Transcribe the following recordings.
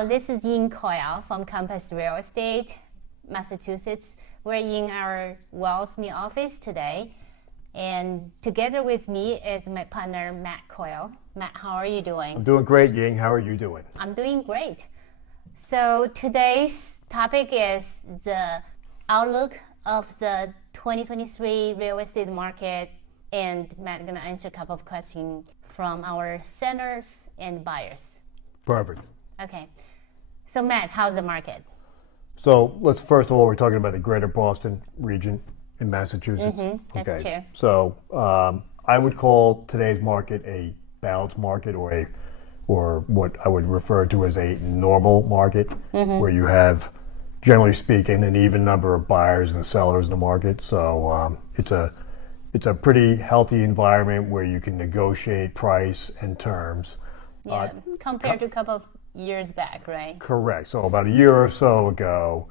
Hello, this is Ying Coyle from Compass Real Estate, Massachusetts. We're in our Wellesley office today, and together with me is my partner, Matt Coyle. Matt, how are you doing? I'm doing great, Ying. How are you doing? I'm doing great. So today's topic is the outlook of the 2023 real estate market, and Matt's going to answer a couple of questions from our sellers and buyers. Perfect. Okay. So Matt, how's the market? So let's first of all, we're talking about the greater Boston region in Massachusetts. That's true. So I would call today's market a balanced market, or what I would refer to as a normal market, where you have, generally speaking, an even number of buyers and sellers in the market. So it's a pretty healthy environment where you can negotiate price and terms. Yeah, compared to a couple of years back, right? Correct. So about a year or so ago,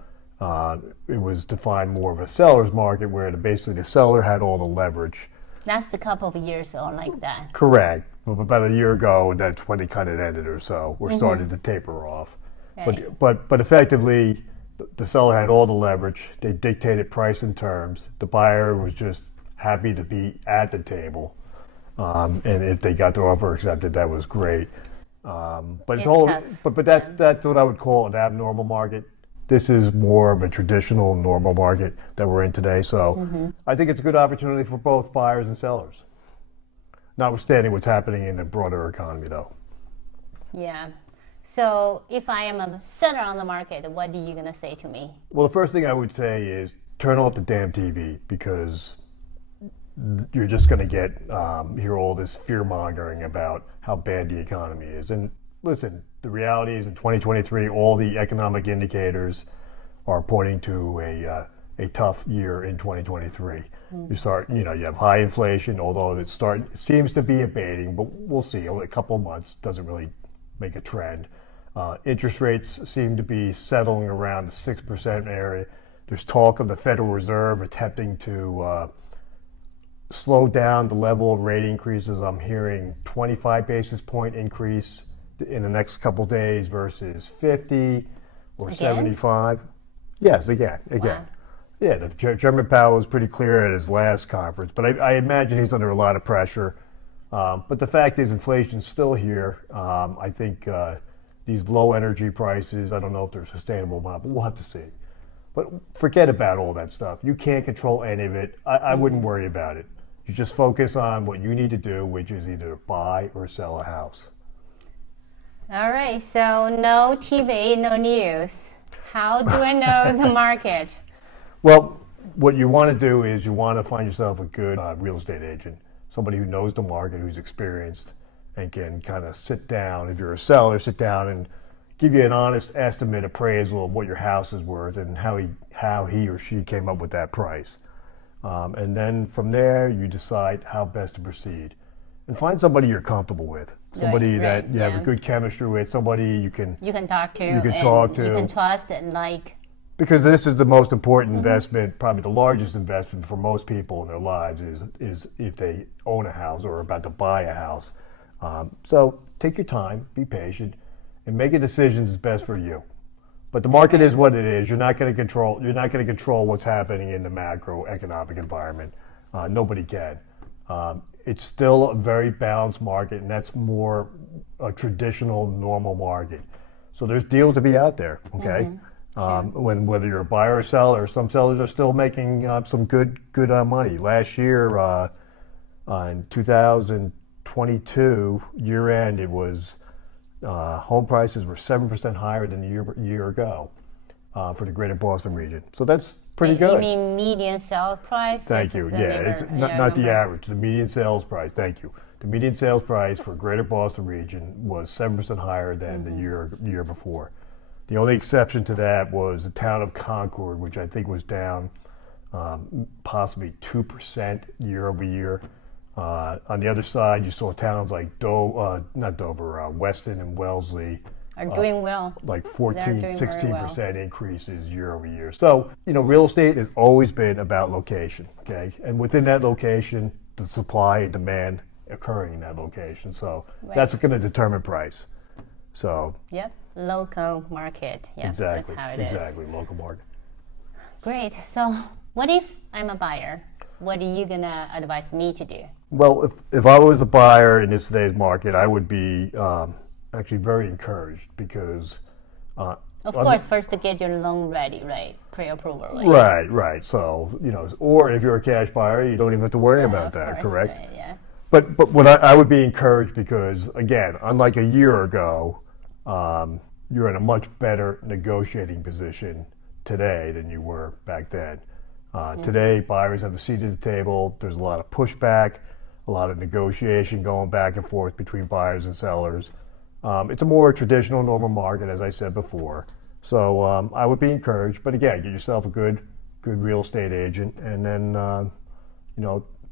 it was defined more of a seller's market where basically the seller had all the leverage. That's the couple of years on like that. Correct. Well, about a year ago, that's when it kind of ended or so. We're starting to taper off. Right. But effectively, the seller had all the leverage. They dictated price and terms. The buyer was just happy to be at the table. And if they got their offer accepted, that was great. But that's what I would call an abnormal market. This is more of a traditional normal market that we're in today. So I think it's a good opportunity for both buyers and sellers, notwithstanding what's happening in the broader economy, though. Yeah. So if I am a seller on the market, what are you going to say to me? Well, the first thing I would say is turn off the damn TV, because you're just going to hear all this fear-mongering about how bad the economy is. And listen, the reality is in 2023, all the economic indicators are pointing to a tough year in 2023. You have high inflation, although it seems to be abating, but we'll see. A couple of months doesn't really make a trend. Interest rates seem to be settling around the 6% area. There's talk of the Federal Reserve attempting to slow down the level of rate increases. I'm hearing 25 basis point increase in the next couple of days versus 50 or 75. Yes, again. Wow. Yeah, the Chairman Powell was pretty clear at his last conference, but I imagine he's under a lot of pressure. But the fact is, inflation's still here. I think these low energy prices, I don't know if they're sustainable or not, but we'll have to see. But forget about all that stuff. You can't control any of it. I wouldn't worry about it. You just focus on what you need to do, which is either buy or sell a house. All right, so no TV, no news. How do I know the market? Well, what you want to do is you want to find yourself a good real estate agent, somebody who knows the market, who's experienced, and can kind of sit down, if you're a seller, sit down and give you an honest estimate appraisal of what your house is worth and how he or she came up with that price. And then from there, you decide how best to proceed. And find somebody you're comfortable with, somebody that you have a good chemistry with, somebody you can talk to, you can trust and like. Because this is the most important investment, probably the largest investment for most people in their lives is if they own a house or are about to buy a house. So take your time, be patient, and make a decision that's best for you. But the market is what it is. You're not going to control what's happening in the macroeconomic environment. Nobody can. It's still a very balanced market, and that's more a traditional, normal market. So there's deals to be out there, okay? Whether you're a buyer or seller, some sellers are still making some good money. Last year, in 2022 year end, it was home prices were 7% higher than a year ago for the greater Boston region. So that's pretty good. You mean median sales price? Thank you. It's not the average. The median sales price. Thank you. The median sales price for greater Boston region was 7% higher than the year before. The only exception to that was the town of Concord, which I think was down possibly 2% year over year. On the other side, you saw towns like Weston and Wellesley are doing well. Like 14, 16% increases year over year. So, real estate has always been about location, okay? And within that location, the supply and demand occurring in that location. So that's going to determine price. So Yep, local market. Yep, exactly, that's how it is. exactly, local market. Great. So, what if I'm a buyer? What are you gonna advise me to do? Well, if I was a buyer in today's market, I would be actually very encouraged because. Of course, first to get your loan ready, right? Pre-approval, right? Right. So, or if you're a cash buyer, you don't even have to worry about Of that, course, correct? right, yeah. But what I would be encouraged because, again, unlike a year ago, you're in a much better negotiating position today than you were back then. Today, buyers have a seat at the table. There's a lot of pushback, a lot of negotiation going back and forth between buyers and sellers. It's a more traditional, normal market, as I said before. So I would be encouraged. But again, get yourself a good real estate agent, and then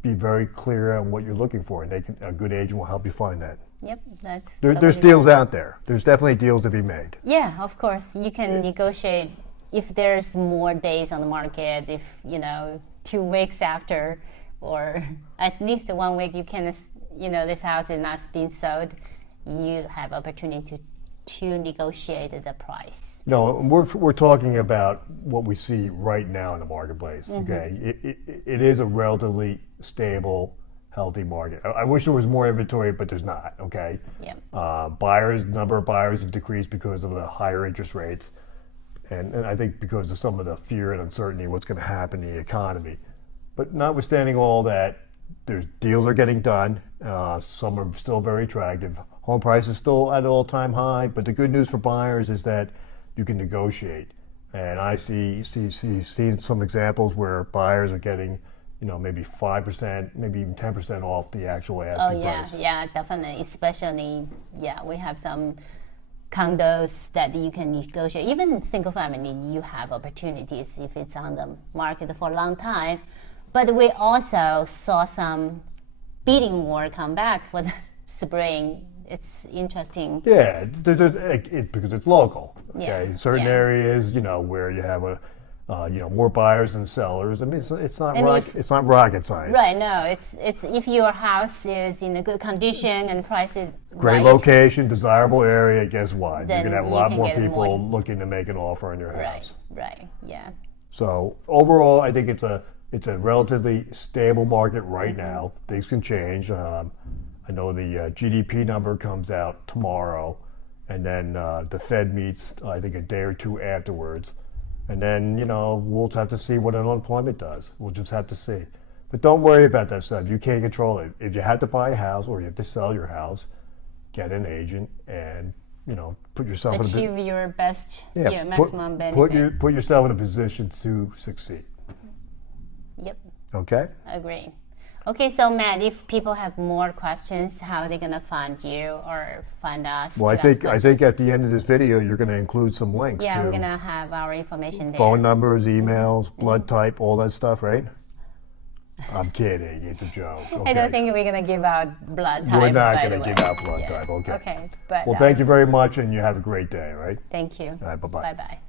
be very clear on what you're looking for, and a good agent will help you find that. Yep, that's. There's totally deals right. out there. There's definitely deals to be made. Yeah, of course. You can negotiate if there's more days on the market, if, 2 weeks after, or at least 1 week, you can, this house is not being sold, you have opportunity to negotiate the price. No, we're talking about what we see right now in the marketplace. Okay, it is a relatively stable, healthy market. I wish there was more inventory, but there's not. Okay. Yep. Number of buyers have decreased because of the higher interest rates, and I think because of some of the fear and uncertainty of what's going to happen in the economy. But notwithstanding all that, deals are getting done. Some are still very attractive. Home prices still at an all-time high, but the good news for buyers is that you can negotiate. And I see some examples where buyers are getting, maybe 5%, maybe even 10% off the actual asking price. Yeah, definitely. Especially, we have some condos that you can negotiate. Even single family, you have opportunities if it's on the market for a long time. But we also saw some bidding war come back for the spring. It's interesting. Yeah, because it's local. Okay, Yeah, certain yeah. areas, where you have more buyers than sellers. I mean, it's not And it's not rocket science. Right, no, it's if your house is in a good condition and price is Great right, location, desirable area. Guess what? You're Then gonna have a you lot can more get people more. looking to make an offer on your house. Right, yeah. So overall, I think it's a relatively stable market right now. Things can change. I know the GDP number comes out tomorrow, and then the Fed meets, I think, a day or two afterwards. And then, we'll have to see what unemployment does. We'll just have to see. But don't worry about that stuff. You can't control it. If you have to buy a house or you have to sell your house, get an agent and, put yourself Achieve your best, maximum benefit. Put yourself in a position to succeed. Yep, Okay? agree. Okay, so Matt, if people have more questions, how are they gonna find you or find us? Well, to ask I think questions? at the end of this video, you're going to include some links Yeah, to we're gonna have our information there. phone numbers, emails, blood type, all that stuff, right? I'm kidding. It's a joke. Okay. I don't think we're gonna give out blood type. We're not by going the to way. give out blood Yeah. type. Okay. Okay, but Well, thank you very much, and you have a great day, all right? Thank you. All right, bye-bye. Bye bye.